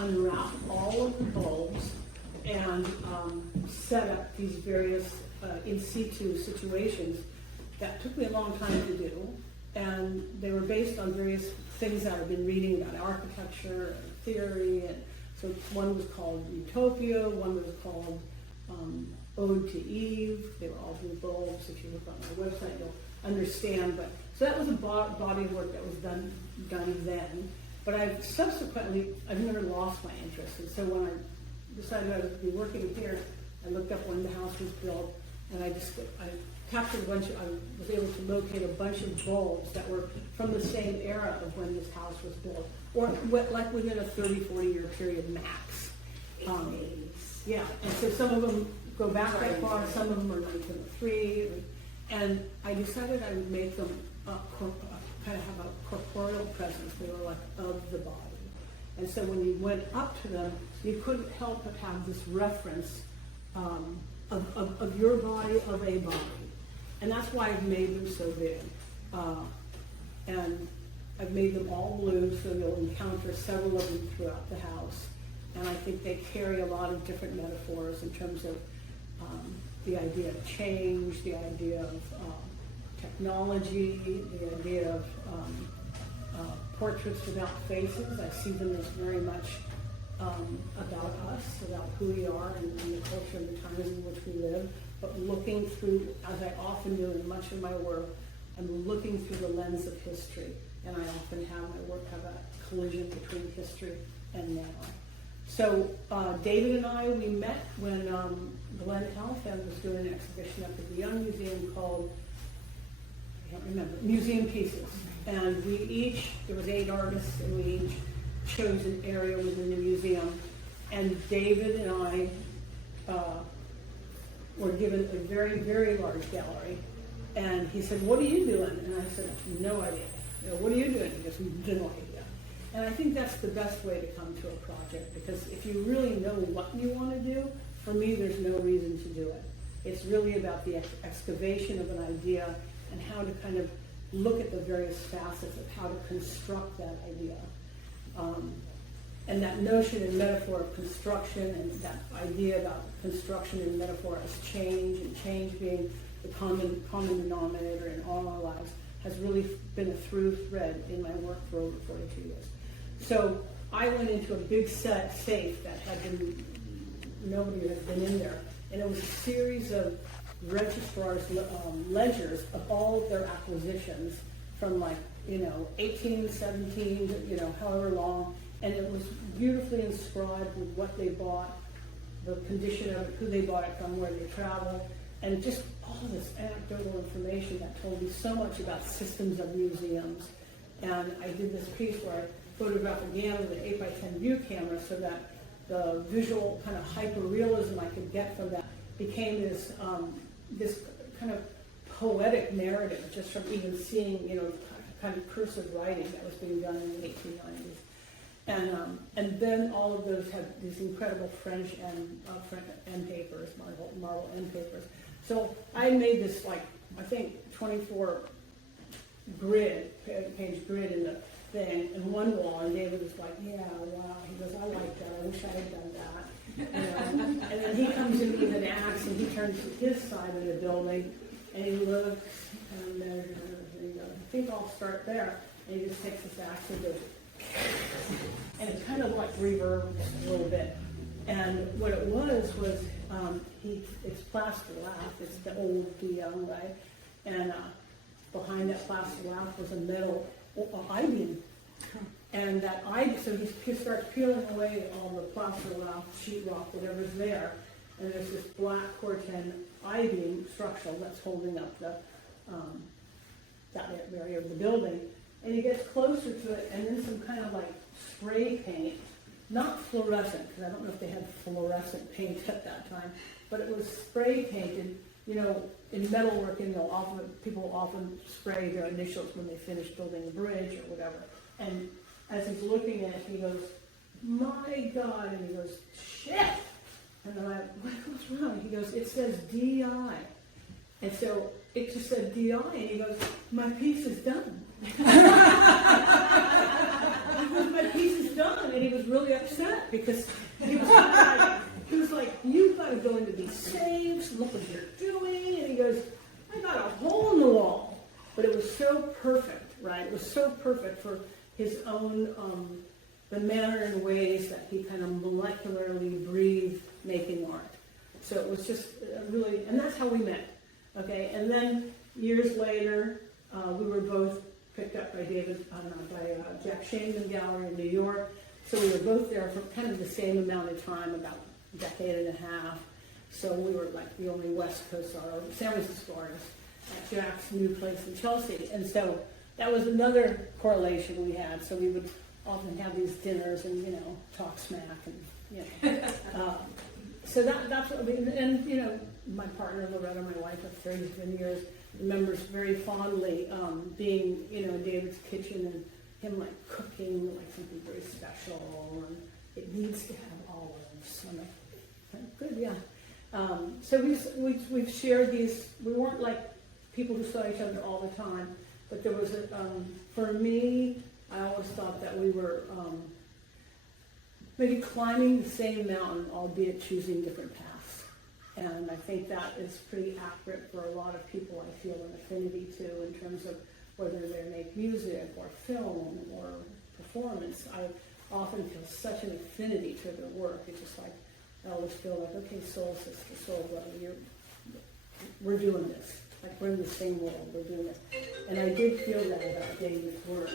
unwrap all of the bulbs and set up these various in situ situations that took me a long time to do. And they were based on various things that I've been reading about architecture and theory. And so one was called Utopia, one was called Ode to Eve. They were all blue bulbs. If you look on my website, you'll understand. But so that was a body of work that was done then. But I've never lost my interest. And so when I decided I would be working here, I looked up when the house was built, and I captured I was able to locate a bunch of bulbs that were from the same era of when this house was built, or like within a 30-40 year period max. Yeah, and so some of them go back that far, some of them are 1903, and I decided I would make them kind of have a corporeal presence. They were like of the body. And so when you went up to them, you couldn't help but have this reference of your body, of a body. And that's why I've made them so big. And I've made them all blue, so you'll encounter several of them throughout the house. And I think they carry a lot of different metaphors in terms of the idea of change, the idea of technology, the idea of portraits without faces. I see them as very much about us, about who we are and the culture and the times in which we live, but looking through, as I often do in much of my work, I'm looking through the lens of history, and I often have my work have a collision between history and now. So David and I, we met when Glenn Halfand was doing an exhibition up at the Young Museum called, I can't remember, Museum Pieces. And we each, there was 8 artists, and we each chose an area within the museum. And David and I were given a very, very large gallery. And he said, "What are you doing?" And I said, "No idea." "What are you doing?" He goes, "No idea." And I think that's the best way to come to a project, because if you really know what you want to do, for me, there's no reason to do it. It's really about the excavation of an idea and how to kind of look at the various facets of how to construct that idea. And that notion and metaphor of construction, and that idea about construction and metaphor as change, and change being the common denominator in all our lives, has really been a through thread in my work for over 42 years. So I went into a big safe that had been, nobody had been in there, and it was a series of registrars' ledgers of all of their acquisitions from 18, 17, however long, and it was beautifully inscribed with what they bought, the condition of it, who they bought it from, where they traveled, and just all this anecdotal information that told me so much about systems of museums. And I did this piece where I photographed again with an 8x10 view camera, so that the visual kind of hyper-realism I could get from that became this this kind of poetic narrative, just from even seeing, kind of cursive writing that was being done in the 1890s. And then all of those had these incredible French end papers, marble end papers. So I made this, I think 24 page grid in the thing, and one wall, and David was like, "Yeah, wow." He goes, "I like that. I wish I had done that." And then he comes in with an axe, and he turns to his side of the building, and he looks and measures, and he goes, "I think I'll start there." And he just takes his axe and goes, and it's kind of like reverb a little bit. And what it was it's plaster lath. It's the old, the young way. And behind that plaster lath was a metal I-beam. And that so he starts peeling away all the plaster lath, sheetrock, whatever's there. And there's this black Corten I-beam structure that's holding up that area of the building. And he gets closer to it, and then some kind of spray paint, not fluorescent, because I don't know if they had fluorescent paint at that time, but it was spray painted. In metalworking, people often spray their initials when they finish building a bridge or whatever. And as he's looking at it, he goes, "My God," and he goes, "Shit!" And then "What's wrong?" He goes, "It says DI." And so it just said DI, and he goes, "My piece is done." Because my piece is done, and he was really upset. because he was like, you've got to go into these saves, look what you're doing, and he goes, I got a hole in the wall. But it was so perfect, right? It was so perfect for his own, the manner and ways that he kind of molecularly breathed making art. So it was just really, and that's how we met, okay? And then years later, we were both picked up by Jack Shainman Gallery in New York. So we were both there for kind of the same amount of time, about a decade and a half. So we were like the only West Coast or San Francisco artists at Jack's new place in Chelsea. And so that was another correlation we had. So we would often have these dinners and, you know, talk smack and, you know. So that's what and, you know, my partner, Loretta, my wife of 37 years, remembers very fondly being, you know, in David's kitchen and him like cooking like something very special, and it needs to have olives. I'm like, good, yeah. So we've shared these. We weren't like people who saw each other all the time, but there was for me, I always thought that we were maybe climbing the same mountain, albeit choosing different paths. And I think that is pretty accurate for a lot of people, I feel an affinity to, in terms of whether they make music or film or performance. I often feel such an affinity to their work. It's just like, I always feel like, okay, soul sister, soul brother, we're doing this. Like, we're in the same world, we're doing this. And I did feel that about David's work.